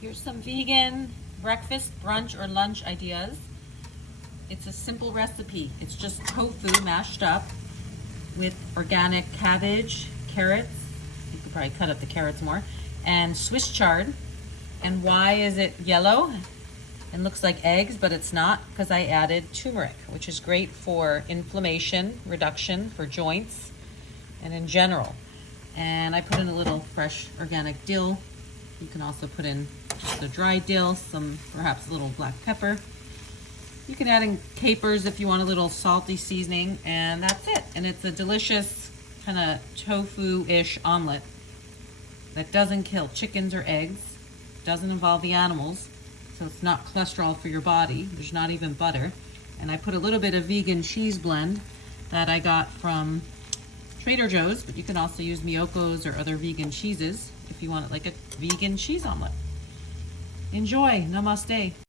Here's some vegan breakfast, brunch, or lunch ideas. It's a simple recipe. It's just tofu mashed up with organic cabbage, carrots. You could probably cut up the carrots more, and Swiss chard. And why is it yellow? It looks like eggs, but it's not, because I added turmeric, which is great for inflammation reduction, for joints, and in general. And I put in a little fresh organic dill. You can also put in just the dry dill, some perhaps a little black pepper. You can add in capers if you want a little salty seasoning, and that's it. And it's a delicious kind of tofu-ish omelet that doesn't kill chickens or eggs, doesn't involve the animals, so it's not cholesterol for your body. There's not even butter. And I put a little bit of vegan cheese blend that I got from Trader Joe's, but you can also use Miyoko's or other vegan cheeses if you want it like a vegan cheese omelet. Enjoy. Namaste.